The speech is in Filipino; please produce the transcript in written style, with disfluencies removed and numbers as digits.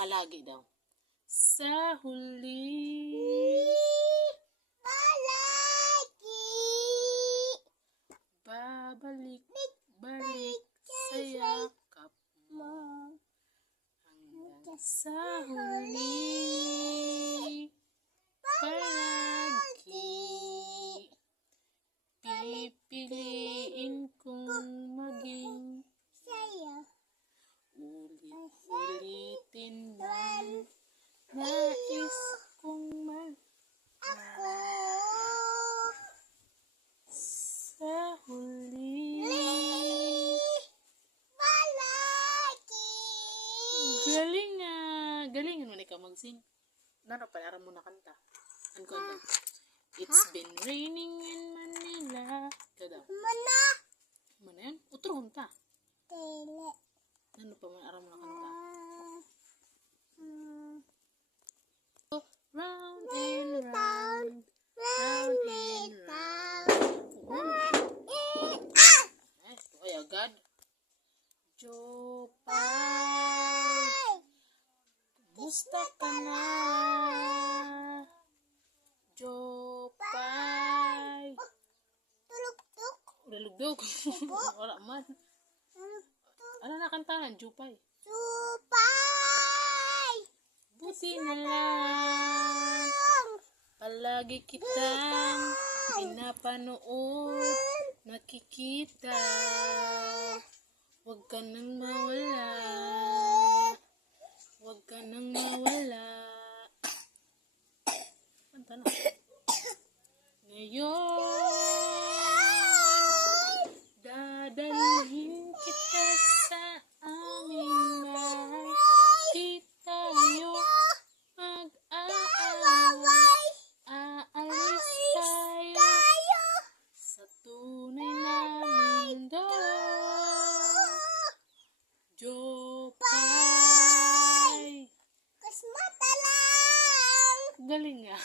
palagi daw. Sa huli. Babalik, balik sa yakap mo. Hanggang sa huli. Palagi. Pipiliin kong maging ulit-ulitin lang. Nais kong sa huli. Galing nga. Galingan mo na ikaw mag-sing. Palaran mo na kanta. Ano ko ito? It's been raining in Manila. Ikaw daw. Mana yan? Uturong ta. Ano pa man aram mo na kanta? Round and round. Round and round. Ay, agad. Jopay. Kumusta ka na? Jopay. Ululugdog. Wala man. Ano na kantahan? Jopay. Buti na lang. Palagi kitang pinapanood. Nakikita. Huwag ka nang mawala. Huwag ka nang mawala. Kanta na. Ngayon, dadalhin kita sa aming bahay. Di tayo mag-aaway. Aalis tayo sa tunay na mundo. Jopay. Galing nga.